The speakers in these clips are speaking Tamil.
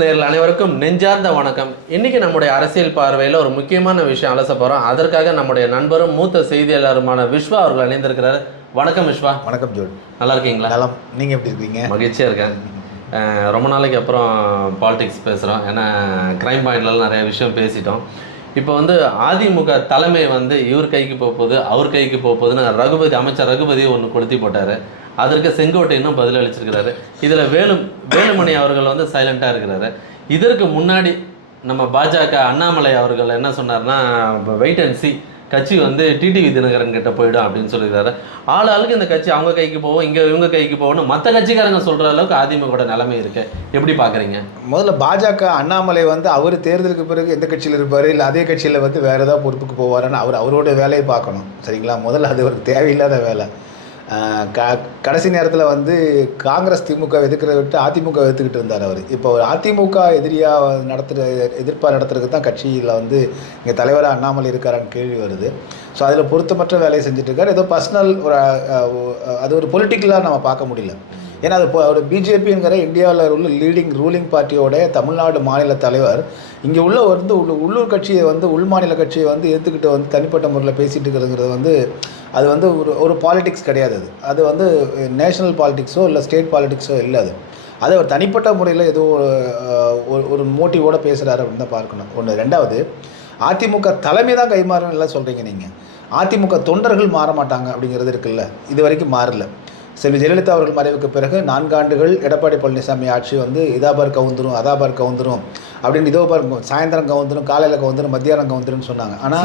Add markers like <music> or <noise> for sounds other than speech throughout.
நேயர்கள் அனைவருக்கும் நெஞ்சார்ந்த வணக்கம். இன்னைக்கு நம்முடைய அரசியல் பார்வையில் ஒரு முக்கியமான விஷயம் அலச போகிறோம் அதற்காக நம்முடைய நண்பரும் மூத்த செய்தியாளருமான விஸ்வா அவர்கள் இணைந்திருக்கிறார். வணக்கம் விஸ்வா வணக்கம் ஜோட். நல்லா இருக்கீங்களா? நலம். நீங்கள் எப்படி இருக்கீங்க? மகிழ்ச்சியாக இருக்கேன். ரொம்ப நாளைக்கு அப்புறம் பாலிடிக்ஸ் பேசுகிறோம் ஏன்னா க்ரைம் பாயிண்ட்லாம் நிறைய விஷயம் பேசிட்டோம். இப்போ வந்து அதிமுக தலைமை வந்து இவர் கைக்கு போக போகுது அவர் கைக்கு போக போகுதுன்னு ரகுபதி அமைச்சர் ரகுபதி ஒன்று கொளுத்தி போட்டார். அதற்கு செங்கோட்டையனும் பதிலளிச்சிருக்கிறாரு. இதில் வேலு வேலுமணி அவர்கள் வந்து சைலண்ட்டாக இருக்கிறாரு. இதற்கு முன்னாடி நம்ம பாஜக அண்ணாமலை அவர்கள் என்ன சொன்னார்னா வெயிட் அண்ட் சி கட்சி வந்து டிடிவி தினகரன் கிட்ட போயிடும் அப்படின்னு சொல்லியிருக்காரு. ஆள் ஆளுக்கு இந்த கட்சி அவங்க கைக்கு போவோம் இங்கே இவங்க கைக்கு போகணும் மற்ற கட்சிக்காரங்க சொல்கிற அளவுக்கு அதிமுக நிலைமை இருக்கு. எப்படி பார்க்குறீங்க முதல்ல பாஜக அண்ணாமலை வந்து அவர் தேர்தலுக்கு பிறகு எந்த கட்சியில் இருப்பார்? இல்லை அதே கட்சியில் வந்து வேறு ஏதாவது பொறுப்புக்கு போவாருன்னு அவர் அவரோட வேலையை பார்க்கணும். சரிங்களா? முதல்ல அது ஒரு தேவையில்லாத வேலை. க கடைசி நேரத்தில் வந்து காங்கிரஸ் திமுக எதிர்க்கிறத விட்டு அதிமுக எதிர்த்துக்கிட்டு இருந்தார் அவர். இப்போ ஒரு அதிமுக எதிரியாக நடத்துகிற எதிர்ப்பாக நடத்துறதுக்கு தான் கட்சியில் வந்து இங்கே தலைவராக அண்ணாமலை இருக்காரான்னு கேள்வி வருது. ஸோ அதில் பொருத்தமற்ற வேலையை செஞ்சுட்ருக்கார் ஏதோ பர்சனல் ஒரு அது ஒரு பொலிட்டிக்கலாக நம்ம பார்க்க முடியல. ஏன்னா அது இப்போ ஒரு பிஜேபிங்கிற இந்தியாவில் உள்ள லீடிங் ரூலிங் பார்ட்டியோடைய தமிழ்நாடு மாநில தலைவர். இங்கே உள்ள வந்து உள்ளூர் கட்சியை வந்து உள் மாநில கட்சியை வந்து எதிர்த்துக்கிட்டு வந்து தனிப்பட்ட முறையில் பேசிகிட்டு இருக்கிறதுங்கிறது வந்து அது வந்து ஒரு ஒரு பாலிடிக்ஸ் கிடையாது அது. அது வந்து நேஷனல் பாலிடிக்ஸோ இல்லை ஸ்டேட் பாலிடிக்ஸோ இல்லை அது. அது ஒரு தனிப்பட்ட முறையில் ஏதோ ஒரு, ஒரு ஒரு பேசுகிறாரு அப்படின்னு தான் பார்க்கணும். ஒன்று ரெண்டாவது அதிமுக தலைமை தான் கைமாறணும் எல்லாம் சொல்கிறீங்க நீங்கள் அதிமுக தொண்டர்கள் மாற மாட்டாங்க அப்படிங்கிறது இருக்குல்ல. இது வரைக்கும் மாறல. செல்வி ஜெயலலிதா அவர்கள் மறைவுக்கு பிறகு நான்காண்டுகள் எடப்பாடி பழனிசாமி ஆட்சி வந்து இதாபார் கவுந்துரும் அதாபார் கவுந்துரும் அப்படின்னு இதோ பார் சாயந்தரம் கவுந்துரும் காலையில் கவுந்துரும் மத்தியானம் கவுந்துரும்னு சொன்னாங்க. ஆனால்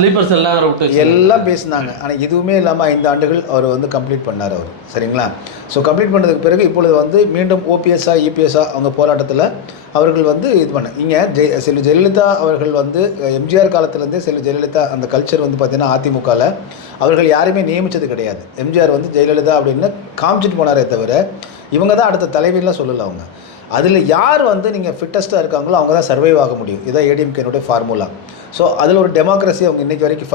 எல்லாம் பேசினாங்க. ஆனால் எதுவுமே இல்லாமல் ஐந்து ஆண்டுகள் அவர் வந்து கம்ப்ளீட் பண்ணார் அவர். சரிங்களா? ஸோ கம்ப்ளீட் பண்ணதுக்கு பிறகு இப்பொழுது வந்து மீண்டும் ஓபிஎஸ்ஆ இபிஎஸ்ஆ அவங்க போராட்டத்தில் அவர்கள் வந்து இது பண்ண இங்கே ஜெய செல்வி ஜெயலலிதா அவர்கள் வந்து எம்ஜிஆர் காலத்துலேருந்தே செல்வி ஜெயலலிதா அந்த கல்ச்சர் வந்து பார்த்திங்கன்னா அதிமுகவில் அவர்கள் யாரையுமே நியமித்தது கிடையாது. எம்ஜிஆர் வந்து ஜெயலலிதா அப்படின்னு காமிச்சிட்டு போனாரே தவிர இவங்க தான் அடுத்த தலைவிலாம் சொல்லலை அவங்க. அதில் யார் வந்து நீங்கள் ஃபிட்டஸ்ட்டாக இருக்காங்களோ அவங்க தான் சர்வைவ் ஆக முடியும். இதான் ஏடிஎம்கேனுடைய ஃபார்முலா ஸோ அதில் ஒரு டெமோக்ரஸி அவங்க இன்னைக்கு வரைக்கும்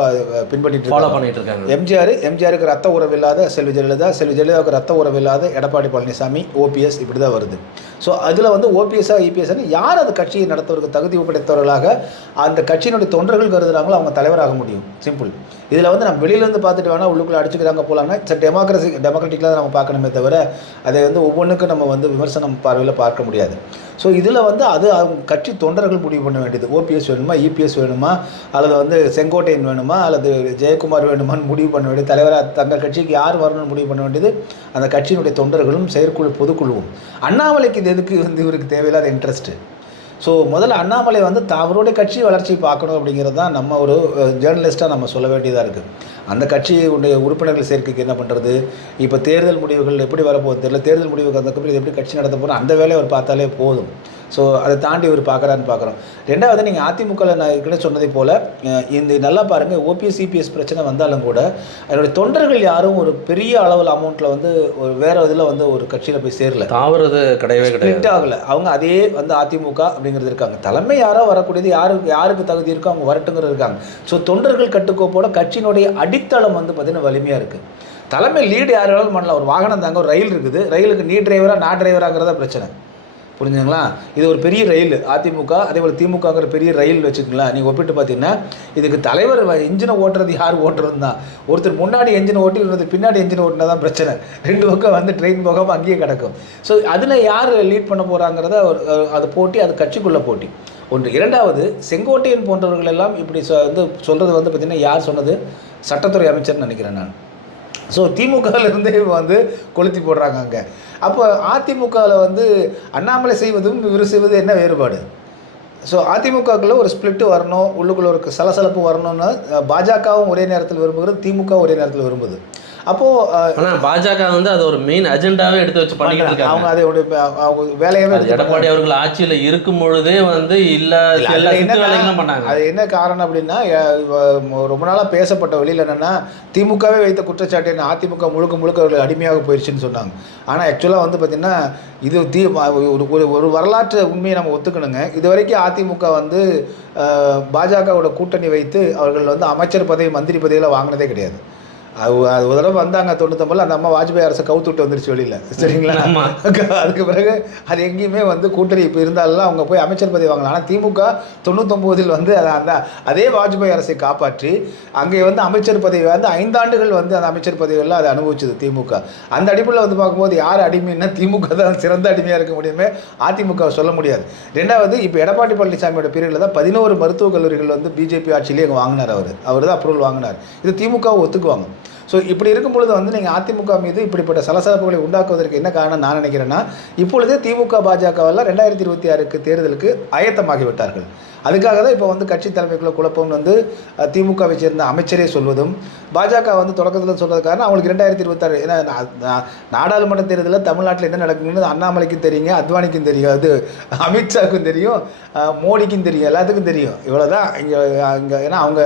பின்பற்றிட்டு ஃபாலோ. பண்ணிட்டு இருக்காங்க. எம்ஜிஆர் எம்ஜிஆருக்கு ரத்த உறவில்லாத செல்வி ஜெயலலிதா செல்வி ஜெயலலிதாவுக்கு ரத்த உறவில்லாத எடப்பாடி பழனிசாமி ஓபிஎஸ் இப்படி தான் வருது. ஸோ அதில் வந்து ஓபிஎஸ்ஸா இபிஎஸ்ன்னு யார் அந்த கட்சியை நடத்துவதற்கு தகுதி படைத்தவர்களாக அந்த கட்சியினுடைய தொண்டர்கள் கருதுறாங்களோ அவங்க தலைவராக முடியும். சிம்பிள் இதில் வந்து நம்ம வெளியிலேருந்து பார்த்துட்டு வேணால் உள்ளுக்குள்ளே அடிச்சுக்கிறாங்க போகலான்னா இட்ஸ் டெமோக்ரஸி டெமோக்ராட்டிக்காக நம்ம பார்க்கணுமே தவிர அதை வந்து ஒவ்வொன்றுக்கும் நம்ம வந்து விமர்சனம் பார்வையில் பார்க்க முடியாது. ஸோ இதில் வந்து அது அவங்க கட்சி தொண்டர்கள் முடிவு பண்ண வேண்டியது. ஓபிஎஸ் வேணுமா இபிஎஸ் வேணுமா அல்லது வந்து செங்கோட்டையன் வேணுமா அல்லது ஜெயக்குமார் வேணுமான்னு முடிவு பண்ண வேண்டியது. தலைவராக தங்கள் கட்சிக்கு யார் வரணும்னு முடிவு பண்ண வேண்டியது அந்த கட்சியினுடைய தொண்டர்களும் செயற்குழு பொதுக்குழுவும். அண்ணாமலைக்கு இது எதுக்கு வந்து இவருக்கு தேவையில்லாத இன்ட்ரெஸ்ட்டு ஸோ முதல்ல அண்ணாமலை வந்து த- அவருடைய கட்சி வளர்ச்சி பார்க்கணும் அப்படிங்கிறது தான் நம்ம ஒரு ஜேர்னலிஸ்ட்டாக நம்ம சொல்ல வேண்டியதாக இருக்குது அந்த கட்சியுடைய உறுப்பினர்கள் சேர்க்கைக்கு என்ன பண்ணுறது இப்போ தேர்தல் முடிவுகள் எப்படி வரப்போகுது தெரியல. தேர்தல் முடிவுக்கு அந்த இது எப்படி கட்சி நடத்த போகிறோம் அந்த வேலையை அவர் பார்த்தாலே போதும். ஸோ அதை தாண்டி இவர் பார்க்குறான்னு பார்க்குறோம். ரெண்டாவது நீங்கள் அதிமுகவில் நான் ஏற்கனவே சொன்னதை போல் இந்த நல்லா பாருங்கள் ஓபிஎஸ் சிபிஎஸ் பிரச்சனை வந்தாலும் கூட அதனுடைய தொண்டர்கள் யாரும் ஒரு பெரிய அளவில் அமௌண்ட்டில் வந்து ஒரு வேறு இதில் வந்து ஒரு கட்சியில் போய் சேரல. தாவறது கிடையவே கிடையாது. ஆகல. அவங்க அதே வந்து அதிமுக அப்படிங்கிறது இருக்காங்க. தலைமை யாரோ வரக்கூடியது யாருக்கு யாருக்கு தகுதி இருக்கோ அவங்க வரட்டுங்கிறது இருக்காங்க. ஸோ தொண்டர்கள் கட்டுக்கோப்போட கட்சியினுடைய அடித்தளம் வந்து பார்த்தீங்கன்னா வலிமையாக இருக்குது தலைமை லீடு யார் வேணாலும் பண்ணலாம். ஒரு வாகனம் தாங்க ஒரு ரயில் இருக்குது. ரயிலுக்கு நீ டிரைவரா நான் டிரைவராங்கிறதா பிரச்சனை. புரிஞ்சுங்களா இது ஒரு பெரிய ரயில். அதிமுக அதே போல் திமுகங்கிற பெரிய ரயில் வச்சுக்கங்களா நீங்கள் ஒப்பிட்டு பார்த்தீங்கன்னா இதுக்கு தலைவர் இன்ஜினை ஓட்டுறது யார்? ஓட்டுறது தான் ஒருத்தர் முன்னாடி என்ஜின் ஓட்டி இன்னொருத்தர் பின்னாடி என்ஜின் ஓட்டினா தான் பிரச்சனை. ரெண்டு பக்கம் வந்து ட்ரெயின் போகாமல் அங்கேயே கிடக்கும். ஸோ அதில் யார் லீட் பண்ண போகிறாங்கிறத ஒரு அது போட்டி அது கட்சிக்குள்ள போட்டி. ஒன்று. இரண்டாவது செங்கோட்டையன் போன்றவர்கள் எல்லாம் இப்படி சொ- வந்து சொல்கிறது வந்து பார்த்திங்கன்னா யார் சொன்னது? சட்டத்துறை அமைச்சர்னு நினைக்கிறேன் நான். ஸோ திமுகவிலிருந்தே வந்து கொளுத்தி போடுறாங்க அங்கே. அப்போ அதிமுகவில் வந்து அண்ணாமலை செய்வதும் இவர் செய்வது என்ன வேறுபாடு? ஸோ அதிமுகக்குள்ளே ஒரு ஸ்பிளிட்டு வரணும் உள்ளுக்குள்ளே ஒரு சலசலப்பு வரணும்னு பாஜகவும் ஒரே நேரத்தில் விரும்புகிறது திமுக ஒரே நேரத்தில் விரும்புது. அப்போது ஆனா பாஜக வந்து அது ஒரு மெயின் அஜெண்டாவே எடுத்து வச்சு பண்ணிட்டு இருக்காங்க. அவங்க அதை ஒரு அவங்க வேலையாகவே எடப்பாடி அவர்கள் ஆட்சியில இருக்கும் பொழுதே வந்து இல்ல என்ன வேலைகளும் பண்ணாங்க. அது என்ன காரணம் அப்படின்னா ரொம்ப நாளாக பேசப்பட்ட வெளியில் என்னென்னா திமுகவே வைத்த குற்றச்சாட்டு என்ன அதிமுக முழுக்க முழுக்க அவர்கள் அடிமையாக போயிடுச்சுன்னு சொன்னாங்க. ஆனால் ஆக்சுவலாக வந்து பார்த்திங்கன்னா இது தீ ஒரு ஒரு ஒரு வரலாற்று உண்மையை நம்ம ஒத்துக்கணுங்க. இது வரைக்கும் அதிமுக வந்து பாஜகவோட கூட்டணி வைத்து அவர்கள் வந்து அமைச்சர் பதவி மந்திரி பதவியெல்லாம் வாங்கினதே கிடையாது. அது அது ஒரு தடவை வந்தாங்க தொண்ணூத்தொம்பதுல அந்த அம்மா வாஜ்பாய் அரசை கவுத்து விட்டு வந்துருச்சு வெளியில். சரிங்களா. <laughs> அதுக்கு பிறகு அது எங்கேயுமே வந்து கூட்டணி இப்போ இருந்தாலும் அவங்க போய் அமைச்சர் பதவி வாங்கலாம். ஆனால் திமுக தொண்ணூத்தொம்போதில் வந்து அதை அந்த அதே வாஜ்பாய் அரசை காப்பாற்றி அங்கே வந்து அமைச்சர் பதவி வந்து ஐந்தாண்டுகள் வந்து அந்த அமைச்சர் பதவிகளில் அதை அனுபவிச்சது திமுக. அந்த அடிப்படையில் வந்து பார்க்கும்போது யார் அடிமைன்னா திமுக தான். சிறந்த அடிமையாக இருக்க முடியுமே அதிமுக சொல்ல முடியாது. ரெண்டாவது இப்போ எடப்பாடி பழனிசாமியோட பீரியடில் தான் பதினோரு மருத்துவக் கல்லூரிகள் வந்து பிஜேபி ஆட்சியிலே அங்கே வாங்கினார் அவர். அவர் தான் அப்ரூவல் வாங்கினார். இது திமுக ஒத்துக்குவாங்க. ஸோ இப்படி இருக்கும் பொழுது வந்து நீங்கள் அதிமுக மீது இப்படிப்பட்ட சலசலப்புகளை உண்டாக்குவதற்கு என்ன காரணம் நான் நினைக்கிறேன்னா இப்பொழுதே திமுக பாஜகவெல்லாம் ரெண்டாயிரத்தி இருபத்தி ஆறுக்கு தேர்தலுக்கு ஆயத்தமாகிவிட்டார்கள் அதுக்காக தான் இப்போ வந்து கட்சி தலைமைக்குள்ள குழப்பம்னு வந்து திமுகவை சேர்ந்த அமைச்சரே சொல்வதும் பாஜக வந்து தொடக்கத்தில் சொல்கிறது காரணம் அவங்களுக்கு ரெண்டாயிரத்தி இருபத்தாறு ஏன்னா நா- நாடாளுமன்ற தேர்தலில் தமிழ்நாட்டில் என்ன நடக்குங்கிறது அண்ணாமலைக்கும் தெரியுங்க அத்வானிக்கும் தெரியும் அது அமித்ஷாவுக்கும் தெரியும் மோடிக்கும் தெரியும் எல்லாத்துக்கும் தெரியும். இவ்வளோ தான் இங்கே அங்கே ஏன்னா அவங்க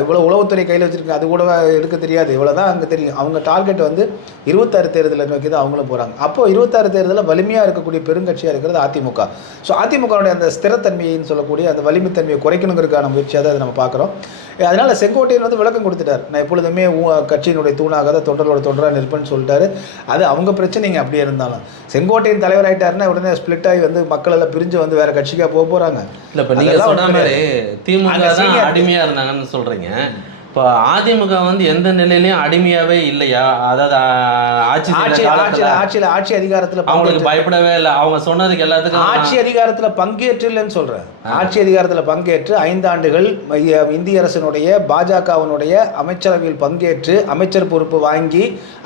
இவ்வளோ உளவுத்துறை கையில் வச்சுருக்காங்க அது கூட எடுக்க தெரியாது இவ்வளோ தான் அங்கே தெரியும். அவங்க டார்கெட் வந்து இருபத்தாறு தேர்தலை நோக்கி தான் அவங்களும் போகிறாங்க அப்போ இருபத்தாறு தேர்தலில் வலிமையாக இருக்கக்கூடிய பெருங்கட்சியாக இருக்கிறது அதிமுக. ஸோ அதிமுகவுடைய அந்த ஸ்திரத்தன்மைன்னு சொல்லக்கூடிய அந்த வலி வலிமைத்தன்மையை குறைக்கணுங்கிறதுக்கான முயற்சியாக தான் அதை நம்ம பார்க்குறோம். அதனால் செங்கோட்டையன் வந்து விளக்கம் கொடுத்துட்டார். நான் எப்பொழுதுமே கட்சியினுடைய தூணாகாத தொண்டரோட தொண்டராக நிற்பேன்னு சொல்லிட்டாரு. அது அவங்க பிரச்சனைங்க அப்படியே இருந்தாலும். செங்கோட்டையன் தலைவராயிட்டாருன்னா உடனே ஸ்ப்ளிட் ஆகி வந்து மக்கள் எல்லாம் பிரிஞ்சு வந்து வேற கட்சிக்காக போக போகிறாங்க இல்ல இப்ப நீங்க அதெல்லாம் சொன்ன மாதிரி திமுக அங்க தான் senior- அடிமையா இருந்தாங்கன்னு சொல்றீங்க. இப்போ அதிமுக வந்து எந்த நிலையிலயும் அடிமையாவே இல்லையா? அதாவது ஆட்சி ஆட்சியில் ஆட்சியில் ஆட்சி அதிகாரத்தில் அவங்களுக்கு பயப்படவே இல்லை. அவங்க சொன்னதுக்கு எல்லாத்துக்கும் ஆட்சி அதிகாரத்தில் பங்கேற்றில்லைன்னு சொல்கிறேன் ஆட்சி அதிகாரத்தில் பங்கேற்று ஐந்தாண்டுகள் இந்திய அரசினுடைய பாஜகவினுடைய அமைச்சரவையில் பங்கேற்று அமைச்சர் பொறுப்பு வாங்கி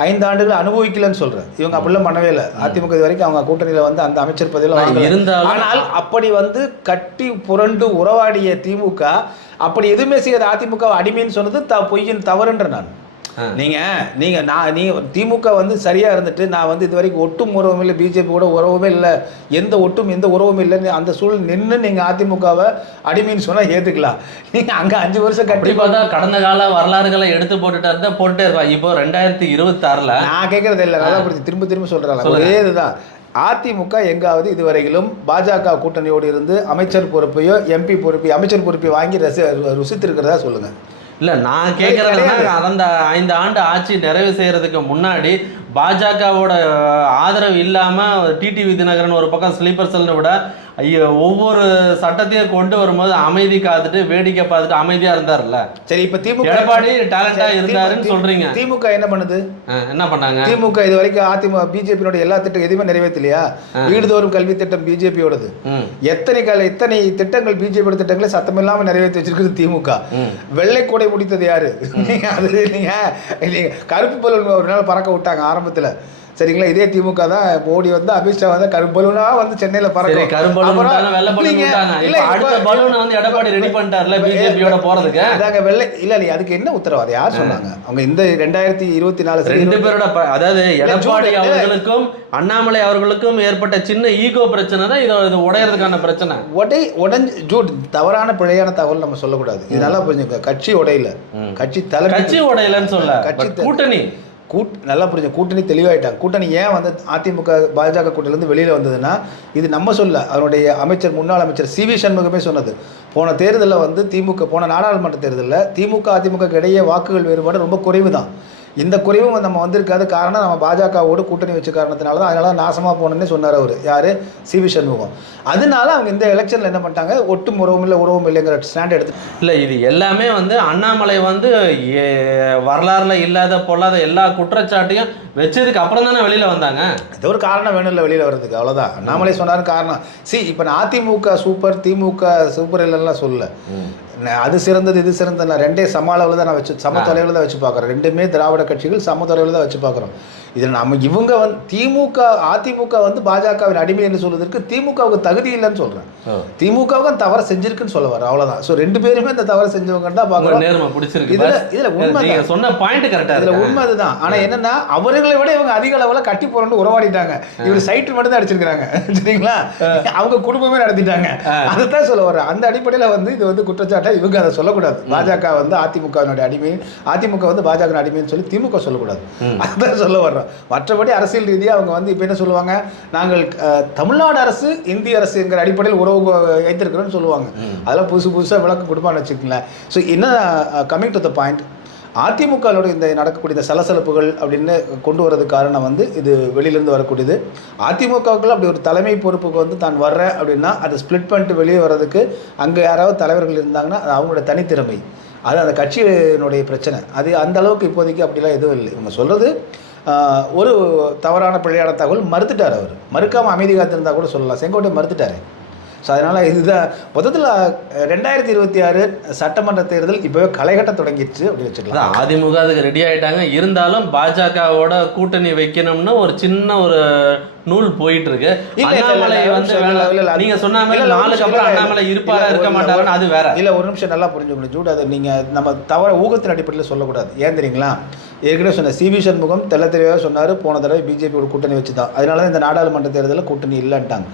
ஐந்தாண்டுகள் அனுபவிக்கலன்னு சொல்கிறேன் இவங்க அப்படிலாம் பண்ணவே இல்லை. அதிமுக இது வரைக்கும் அவங்க கூட்டணியில் வந்து அந்த அமைச்சர் பதவியில். இருந்தாலும் ஆனால் அப்படி வந்து கட்டி புரண்டு உறவாடிய திமுக அப்படி எதுவுமே செய்யாத அதிமுக அடிமைன்னு சொன்னது த பொய்யின் தவறுன்ற நான். நீங்க நீங்க நான் நீ திமுக வந்து சரியா இருந்துட்டு நான் வந்து இது வரைக்கும் ஒட்டும் உறவும் இல்லை பிஜேபி கூட உறவுமே இல்லை. எந்த ஒட்டும் எந்த உறவும் இல்லைன்னு அந்த சூழல் நின்று நீங்க அதிமுகவை அடிமைன்னு சொன்னா ஏத்துக்கலாம். நீங்க அங்க அஞ்சு வருஷம் கட்டி பார்த்தா கடந்த கால வரலாறுகளை எடுத்து போட்டுட்டு இருந்தா போட்டுட்டே இருப்பாங்க இப்போ ரெண்டாயிரத்தி இருபத்தாறுல நான் கேட்கறது இல்லை நல்லா புரிஞ்சு திரும்ப திரும்ப சொல்றாங்க சொல்லுங்க. ஒரே இதுதான். அதிமுக எங்காவது இதுவரையிலும் பாஜக கூட்டணியோடு இருந்து அமைச்சர் பொறுப்பையோ எம்பி பொறுப்பையோ அமைச்சர் பொறுப்பை வாங்கி ரசி ருசித்திருக்கிறதா சொல்லுங்க. இல்ல நான் கேட்கறதுனா. அந்த ஐந்து ஆண்டு ஆட்சி நிறைவு செய்யறதுக்கு முன்னாடி பாஜகவோட ஆதரவு இல்லாம டிடிவி தினகரன் ஒரு பக்கம் ஸ்லீப்பர் செல்னு விட ஐயோ ஒவ்வொரு சட்டத்தையும் கொண்டு வரும்போது அமைதி காத்துட்டு வேடிக்கை பார்த்துட்டு அமைதியா இருந்தார்ல சரி இப்ப திமுக எடப்பாடி டேலண்டா இருந்தாருன்னு சொல்றீங்க. திமுக என்ன பண்ணுது? என்ன பண்ணாங்க? திமுக இது வரைக்கும் அதிமுக பிஜேபியோட எல்லா திட்டம் எதுவுமே நிறைவேற்றலையா? வீடுதோறும் கல்வி திட்டம் பிஜேபியோடது. எத்தனை கல் எத்தனை திட்டங்கள் பிஜேபியோட திட்டங்களை சத்தமில்லாம நிறைவேற்றி வச்சிருக்குது திமுக. வெள்ளை கொடை முடித்தது யாரு? அது நீங்க கருப்பு பலூன் ஒரு நாள் பறக்க விட்டாங்க ஆரம்பத்துல. சரிங்களா? இதே திமுக தான். மோடி வந்து அமித்ஷா வந்து கருப்பு பலூனா வந்து சென்னையில பறக்கும். கரும்பலூன் அதாங்க வெள்ளை இல்ல இல்ல அதுக்கு என்ன உத்தரவாது யார் சொன்னாங்க? அவங்க இந்த ரெண்டாயிரத்தி இருபத்தி நாலு ரெண்டு பேரோட அதாவது எடப்பாடி அவர்களுக்கும் அண்ணாமலை அவர்களுக்கும் ஏற்பட்ட சின்ன ஈகோ பிரச்சனை தான் இது இது உடையறதுக்கான பிரச்சனை. உடை உடஞ்சு ஜூட் தவறான பிழையான தகவல் நம்ம சொல்லக்கூடாது. இது நல்லா புரிஞ்சுக்க கட்சி உடையில. கட்சி தலைமை கட்சி உடையலன்னு சொல்ல. கட்சி கூட்டணி. கூட் நல்லா புரிஞ்ச கூட்டணி தெளிவாயிட்டாங்க. கூட்டணி ஏன் வந்து அதிமுக பாஜக கூட்டணிலேருந்து வெளியில் வந்ததுன்னா இது நம்ம சொல்ல அவருடைய அமைச்சர் முன்னாள் அமைச்சர் சி வி சண்முகமே சொன்னது. போன தேர்தலில் வந்து திமுக போன நாடாளுமன்ற தேர்தலில் திமுக அதிமுக இடையே வாக்குகள் வேறுபாடு ரொம்ப குறைவு தான் இந்த குறைவும் நம்ம வந்திருக்காது காரணம் நம்ம பாஜகவோடு கூட்டணி வச்ச காரணத்தினால தான். அதனால நாசமாக போனேன்னு சொன்னார் அவர். யார்? சி. வி. சண்முகம். அதனால அவங்க இந்த எலெக்ஷனில் என்ன பண்ணிட்டாங்க? ஒட்டும் உறவும் இல்லை உறவும் இல்லைங்கிற ஸ்டாண்ட் எடுத்து இல்ல இது எல்லாமே வந்து அண்ணாமலை வந்து வரலாறுல இல்லாத பொல்லாத எல்லா குற்றச்சாட்டையும் வச்சதுக்கு அப்புறம் தானே வெளியில வந்தாங்க? ஏதோ ஒரு காரணம் வேணும் இல்லை வெளியில் வர்றதுக்கு அவ்வளோதான் அண்ணாமலை சொன்னார் காரணம். சி இப்போ நான் அதிமுக சூப்பர் திமுக சூப்பர் இல்லைன்னா சொல்ல நான் அது சிறந்தது இது சிறந்தது நான் ரெண்டே சம அளவில் தான் நான் வச்சு சம தொலைவில் தான் வச்சு பார்க்குறேன். ரெண்டுமே திராவிட கட்சிகள் சம தொலைவில் தான் வச்சு பார்க்குறோம். இதில் நம்ம இவங்க வந்து திமுக அதிமுக வந்து பாஜகவின் அடிமை என்று சொல்வதற்கு திமுகவுக்கு தகுதி இல்லைன்னு சொல்கிறேன் திமுகவுக்கு தவறை செஞ்சிருக்குன்னு சொல்ல வர அவ்வளோதான் ஸோ ரெண்டு பேருமே இந்த தவறை செஞ்சவங்க தான் பார்க்குறோம். இதுல. இதுல உண்மை சொன்ன பாயிண்ட் கரெக்டா இதுல உண்மை அதுதான். ஆனா என்னன்னா அவர்களை விட இவங்க அதிக அளவுல கட்டி போறோம்னு உறவாடிட்டாங்க. இவர் சைட்டு மட்டும் தான் அடிச்சிருக்காங்க <laughs> சரிங்களா அவங்க குடும்பமே நடத்திட்டாங்க. அதைத்தான் சொல்ல வர்றேன். அந்த அடிப்படையில வந்து இது வந்து குற்றச்சாட்டா இவங்க அதை சொல்லக்கூடாது. பாஜக வந்து அதிமுகவினுடைய அடிமை அதிமுக வந்து பாஜக அடிமைன்னு சொல்லி திமுக சொல்லக்கூடாது. அதான் சொல்ல வர்றோம். மற்றபடி அரசியல் ரீதியா அவங்க வந்து இப்போ என்ன சொல்லுவாங்க? நாங்கள் தமிழ்நாடு அரசு இந்திய அரசுங்கிற அடிப்படையில் உறவு வைத்திருக்கிறோம்னு சொல்லுவாங்க. அதெல்லாம் புதுசு புதுசா விளக்கம் கொடுப்பான்னு வச்சுக்கோங்களேன். ஸோ என்ன கமிங் டு த பாயிண்ட் அதிமுகவோட இந்த நடக்கக்கூடிய இந்த சலசலப்புகள் அப்படின்னு கொண்டு வரதுக்கு காரணம் வந்து இது வெளியிலேருந்து வரக்கூடியது. அதிமுகவுக்குள்ள அப்படி ஒரு தலைமை பொறுப்புக்கு வந்து தான் வர்றேன் அப்படின்னா அதை ஸ்ப்ளிட் பண்ணிட்டு வெளியே வர்றதுக்கு அங்கே யாராவது தலைவர்கள் இருந்தாங்கன்னா அது அவங்களோட தனித்திறமை. அது அந்த கட்சியினுடைய பிரச்சனை. அது அந்த அளவுக்கு இப்போதைக்கு அப்படிலாம் எதுவும் இல்லை. இவங்க சொல்கிறது ஒரு தவறான பிள்ளையான தகவல் மறுத்துட்டார் அவர். மறுக்காமல் அமைதி காத்திருந்தால் கூட சொல்லலாம். செங்கோட்டை மறுத்துட்டார். ஸோ அதனால் இதுதான் மொத்தத்தில் ரெண்டாயிரத்தி இருபத்தி ஆறு சட்டமன்ற தேர்தல் இப்போவே களைகட்ட தொடங்கிடுச்சு அப்படி வச்சுக்கலாம். அதிமுக அதுக்கு ரெடி ஆயிட்டாங்க. இருந்தாலும் பாஜகவோட கூட்டணி வைக்கணும்னு ஒரு சின்ன ஒரு நூல் போயிட்டு இருக்கு அண்ணாமலை வந்து நீங்க சொன்ன மாதிரி நாளுக்கு அப்புறம் அண்ணாமலை இருப்பாரா இருக்க மாட்டாருன்னு அது வேற. இல்லை ஒரு நிமிஷம் நல்லா புரிஞ்சுக்கணும் ஜூட். அதை நீங்கள் நம்ம தவற ஊகத்தின் அடிப்படையில் சொல்லக்கூடாது. ஏன் தெரியுங்களா? ஏற்கனவே சொன்ன சிவி சண்முகம் தெள்ள தெளிவாக சொன்னார் போன தடவை பிஜேபியோட கூட்டணி வச்சு தான் அதனால தான் இந்த நாடாளுமன்ற தேர்தலில் கூட்டணி இல்லைன்ட்டாங்க.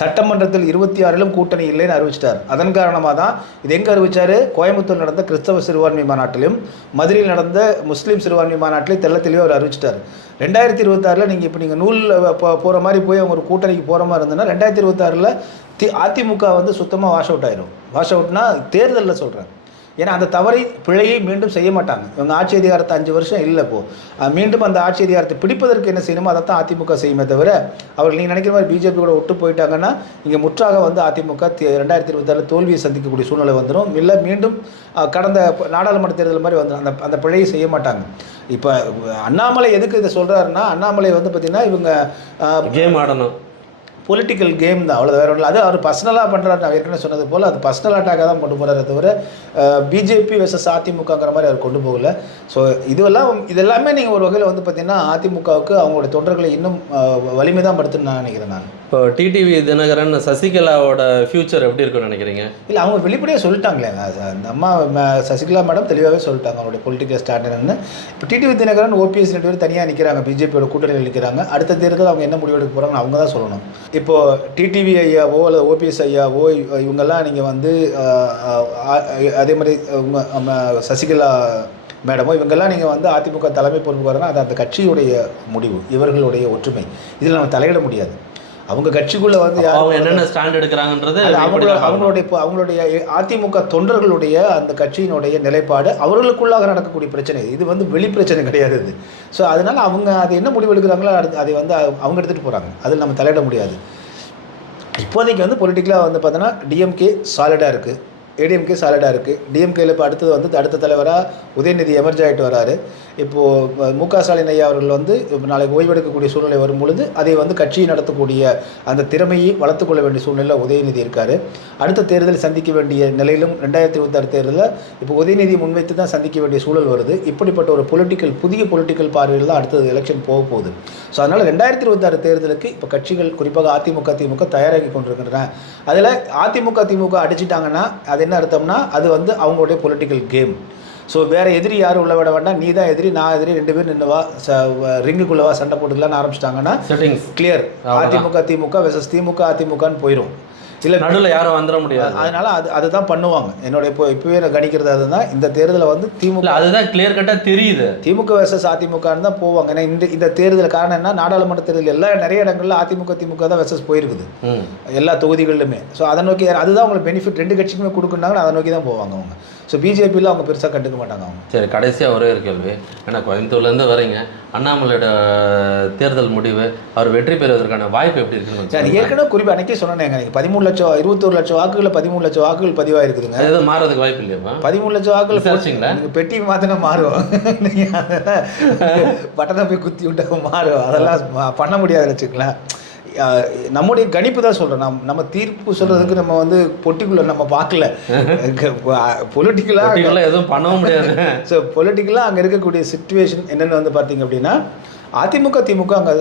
சட்டமன்றத்தில் இருபத்தி ஆறிலும் கூட்டணி இல்லைன்னு அறிவிச்சிட்டார். அதன் காரணமாக தான் இது எங்கே அறிவித்தார் கோயம்புத்தூர் நடந்த கிறிஸ்தவ சிறுபான்மை மாநாட்டிலும் மதுரையில் நடந்த முஸ்லீம் சிறுபான்மை மாநாட்டிலையும் தெள்ள தெளிவாக அவர் அறிவிச்சிட்டார். ரெண்டாயிரத்தி இருபத்தாறில் நீங்கள் இப்போ நீங்கள் நூலில் போகிற மாதிரி போய் அவங்க ஒரு கூட்டணிக்கு போகிற மாதிரி இருந்ததுன்னா ரெண்டாயிரத்தி இருபத்தாறில் தி அதிமுக வந்து சுத்தமாக வாஷ் அவுட் ஆயிரும். வாஷ் அவுட்னா தேர்தலில் சொல்கிறேன் ஏன்னா அந்த தவறை பிழையை மீண்டும் செய்ய மாட்டாங்க. இவங்க ஆட்சி அதிகாரத்தை அஞ்சு வருஷம் இல்லை இப்போது மீண்டும் அந்த ஆட்சி அதிகாரத்தை பிடிப்பதற்கு என்ன செய்யணுமோ அதை தான் அதிமுக செய்யுமே தவிர அவர்கள் நீங்கள் நினைக்கிற மாதிரி பிஜேபி கூட ஒட்டு போயிட்டாங்கன்னா இங்கே முற்றாக வந்து அதிமுக ரெண்டாயிரத்தி இருபத்தாறு தோல்வியை சந்திக்கக்கூடிய சூழ்நிலை வந்துடும் இல்லை மீண்டும் கடந்த நாடாளுமன்ற தேர்தல் மாதிரி வந்துடும் அந்த அந்த பிழையை செய்ய மாட்டாங்க. இப்போ அண்ணாமலை எதுக்கு இதை சொல்கிறாருன்னா அண்ணாமலை வந்து பார்த்திங்கன்னா இவங்க கேம் ஆடணும். பொலிட்டிக்கல் கேம் தான். அவ்வளோ வேற ஒன்றும் இல்லை. அது அவர் பர்சனலாக பண்ணுறாரு நான் ஏற்கனவே சொன்னது போல் அது பர்சனல் அட்டாக்காக தான் கொண்டு போகிறாரு தவிர பிஜேபி வெர்சஸ் அதிமுகங்கிற மாதிரி அவர் கொண்டு போகல. ஸோ இதுவெல்லாம் இதெல்லாமே நீங்கள் ஒரு வகையில் வந்து பார்த்தீங்கன்னா அதிமுகவுக்கு அவங்களோட தொண்டர்களை இன்னும் வலிமை தான் படுத்துன்னு நான் நினைக்கிறேன் நான். இப்போ டிடிவி தினகரன் சசிகலாவோட ஃபியூச்சர் எப்படி இருக்கும்னு நினைக்கிறீங்க? இல்லை அவங்க வெளிப்படையாக சொல்லிட்டாங்களே. அது அந்த அம்மா சசிகலா மேடம் தெளிவாகவே சொல்லிட்டாங்க அவங்களுடைய பொலிட்டிக்கல் ஸ்டாண்டர்ட்னு இப்போ டிடிவி தினகரன் ஓபிஎஸ் ரெண்டு பேரும் தனியாக நிற்கிறாங்க பிஜேபியோட கூட்டணியில் நிற்கிறாங்க அடுத்த தேர்தல் அவங்க என்ன முடிவெடுக்க போகிறாங்கன்னு அவங்க தான் சொல்லணும். இப்போ டிடிவி ஐயாவோ அல்லது ஓபிஎஸ் ஐயாவோ இவங்கெல்லாம் நீங்கள் வந்து அதே மாதிரி நம்ம சசிகலா மேடமோ இவங்கெல்லாம் நீங்கள் வந்து அதிமுக தலைமை பொறுப்பு வரனா அது அந்த கட்சியுடைய முடிவு இவர்களுடைய ஒற்றுமை. இதில் நம்ம தலையிட முடியாது. அவங்க கட்சிக்குள்ளே வந்து அவங்க என்னென்ன ஸ்டாண்ட் எடுக்கிறாங்கன்றது அவங்களோட. அவங்களுடைய அவங்களுடைய அதிமுக தொண்டர்களுடைய அந்த கட்சியினுடைய நிலைப்பாடு அவர்களுக்குள்ளாக நடக்கக்கூடிய பிரச்சனை. இது வந்து வெளி பிரச்சனை கிடையாது இது. ஸோ அதனால அவங்க அது என்ன முடிவு எடுக்கிறாங்களோ அதை வந்து அவங்க- அவங்க எடுத்துகிட்டு போகிறாங்க அதில் நம்ம தலையிட முடியாது. இப்போதைக்கு வந்து பொலிட்டிக்கலாக வந்து பார்த்தோன்னா டிஎம்கே சாலிடாக இருக்குது ஏடிஎம்கே சாலிடாக இருக்குது டிஎம்கேல இப்போ அடுத்தது வந்து அடுத்த தலைவராக உதயநிதி எமர்ஜ் ஆகிட்டு வராரு. இப்போது மு க ஸ்டாலின் ஐயா அவர்கள் வந்து இப்போ நாளைக்கு ஓய்வெடுக்கக்கூடிய சூழ்நிலை வரும் பொழுது அதை வந்து கட்சியை நடத்தக்கூடிய அந்த திறமையை வளர்த்துக்கொள்ள வேண்டிய சூழ்நிலை உதயநிதி இருக்கார். அடுத்த தேர்தல் சந்திக்க வேண்டிய நிலையிலும் ரெண்டாயிரத்தி இருபத்தாறு தேர்தலில் இப்போ உதயநிதி முன்வைத்து தான் சந்திக்க வேண்டிய சூழல் வருது. இப்படிப்பட்ட ஒரு பொலிட்டிக்கல் புதிய பொலிட்டிக்கல் பார்வையில் தான் அடுத்தது எலெக்ஷன் போக போகுது. ஸோ அதனால் ரெண்டாயிரத்தி இருபத்தாறு தேர்தலுக்கு இப்போ கட்சிகள் குறிப்பாக அதிமுக திமுக தயாராகி கொண்டிருக்கின்றன. அதில் அதிமுக திமுக அடிச்சிட்டாங்கன்னா அதை என்ன அர்த்தம்னா அது வந்து அவங்களுடைய பொலிட்டிக்கல் கேம் ஸோ வேற எதிரி யாரும் உள்ள விட வேண்டாம். நீ தான் எதிரி நான் எதிரி ரெண்டு பேரும் நின்று வா ச ரிங்குக்குள்ளே வா சண்டை போட்டுக்கலாம்னு ஆரம்பிச்சிட்டாங்கன்னா கிளியர். அதிமுக திமுக வெசஸ் திமுக அதிமுகன்னு போயிடும் இல்லை நடுவில் யாரும் வந்துட முடியாது. அதனால அது அதுதான் பண்ணுவாங்க. என்னோட இப்போ இப்போவே நான் கணிக்கிறது அதுதான். இந்த தேர்தலை வந்து திமுக அதுதான் கிளியர் கட்டா தெரியுது. திமுக வெர்சஸ் அதிமுகன்னு தான் போவாங்க. ஏன்னா இந்த இந்த தேர்தல் காரணம் என்ன? நாடாளுமன்ற தேர்தல் எல்லா நிறைய இடங்கள்ல அதிமுக திமுக தான் வெர்சஸ் போயிருக்குது. எல்லா தொகுதிகளிலுமே. ஸோ அதை நோக்கி அதுதான் அவங்களுக்கு பெனிஃபிட் ரெண்டு கட்சிக்குமே கொடுக்குறாங்கன்னா அதை நோக்கி தான் போவாங்க அவங்க. ஸோ பிஜேபியில் அவங்க பெருசாக கண்டுக்க மாட்டாங்க அவங்க. சரி கடைசியாக ஒரே ஒரு கேள்வி. ஏன்னா கோயம்புத்தூர்லேருந்து வரீங்க. அண்ணாமலையோட தேர்தல் முடிவு அவர் வெற்றி பெறுவதற்கான வாய்ப்பு எப்படி இருக்குன்னு. ஏற்கனவே குறிப்பாக அன்னைக்கே சொன்னேன் பதிமூணு லட்சம் இருபத்தொரு லட்சம் வாக்குகளில் பதிமூணு லட்சம் வாக்குகள் பதிவாயிருக்குதுங்க. எதுவும் மாறதுக்கு வாய்ப்பு இல்லையாப்பா? பதிமூணு லட்சம் வாக்குகள் பெட்டி மாறும். நீங்கள் பட்டனை போய் குத்தி விட்டா மாறும். அதெல்லாம் பண்ண முடியாது வச்சுக்கலாம் நம்முடைய கணிப்பு தான் சொல்கிறேன் நம் நம்ம தீர்ப்பு சொல்கிறதுக்கு நம்ம வந்து பொட்டிக்குள்ளே நம்ம பார்க்கல. பொலிட்டிக்கலாக எதுவும் பண்ணவும் முடியாது. ஸோ பொலிட்டிக்கலாக அங்கே இருக்கக்கூடிய சுச்சுவேஷன் என்னென்னு வந்து பார்த்தீங்க அப்படின்னா அதிமுக திமுக அங்கே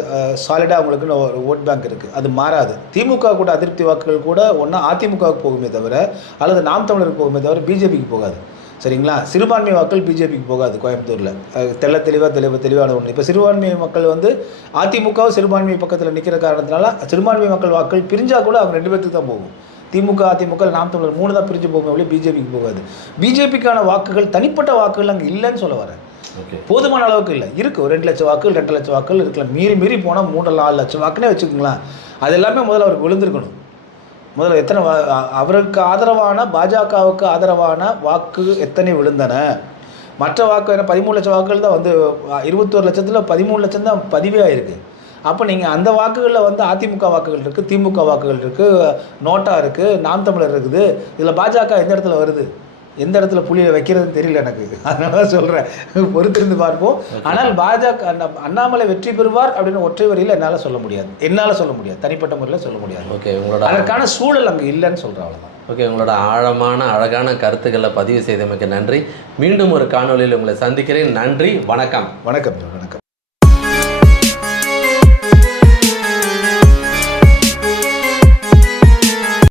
சாலிடாக அவங்களுக்குன்னு ஒரு ஓட் பேங்க் இருக்குது அது மாறாது. திமுக கூட அதிருப்தி வாக்குகள் கூட ஒன்றா அதிமுகவுக்கு போகுமே தவிர அல்லது நாம் தமிழருக்கு போகுமே தவிர பிஜேபிக்கு போகாது. சரிங்களா? சிறுபான்மை வாக்கள் பிஜேபிக்கு போகாது கோயம்புத்தூரில். தெள்ள தெளிவாக தெளிவாக தெளிவான ஒன்று இப்போ சிறுபான்மை மக்கள் வந்து அதிமுக சிறுபான்மை பக்கத்தில் நிற்கிற காரணத்தினால சிறுபான்மை மக்கள் வாக்கள் பிரிஞ்சால் கூட அவங்க ரெண்டு பேர்த்துக்கு தான் போகும். திமுக அதிமுக நாம் தமிழர் மூணு தான் பிரிஞ்சு போகும் அப்படியே பிஜேபிக்கு போகாது. பிஜேபிக்கான வாக்குகள் தனிப்பட்ட வாக்குகள் அங்கே இல்லைன்னு சொல்ல வரேன் போதுமான அளவுக்கு இல்லை. இருக்குது ஒரு ரெண்டு லட்சம் வாக்குகள் ரெண்டு லட்சம் வாக்குகள் இருக்கலாம். மீறி மீறி போனால் மூணு நாலு லட்சம் வாக்குனே வச்சுக்கோங்களேன். அது எல்லாமே முதல்ல அவருக்கு விழுந்திருக்கணும். முதல்ல எத்தனை வா- அவருக்கு ஆதரவான பாஜகவுக்கு ஆதரவான வாக்கு எத்தனை விழுந்தன? மற்ற வாக்கு என்ன பதிமூணு லட்சம் வாக்குகள் தான் வந்து இருபத்தோரு லட்சத்தில் பதிமூணு லட்சம் தான் பதிவே ஆயிருக்கு. அப்போ நீங்கள் அந்த வாக்குகளில் வந்து அதிமுக வாக்குகள் இருக்குது திமுக வாக்குகள் இருக்குது நோட்டா இருக்குது நாம் தமிழர் இருக்குது. இதில் பாஜக எந்த இடத்துல வருது? எந்த இடத்துல புள்ளியை வைக்கிறதுன்னு தெரியல எனக்கு. அதனால தான் சொல்கிறேன் பொறுத்திருந்து பார்ப்போம். ஆனால் பாஜக அண்ணா- அண்ணாமலை வெற்றி பெறுவார் அப்படின்னு ஒற்றை வரியில் என்னால் சொல்ல முடியாது. என்னால் சொல்ல முடியாது. தனிப்பட்ட முறையில் சொல்ல முடியாது. ஓகே உங்களோட அதற்கான சூழல் அங்கே இல்லைன்னு சொல்கிறேன் அவ்வளோதான் ஓகே உங்களோட ஆழமான அழகான கருத்துக்களை பதிவு செய்தமைக்கு நன்றி. மீண்டும் ஒரு காணொளியில் உங்களை சந்திக்கிறேன். நன்றி வணக்கம். வணக்கம்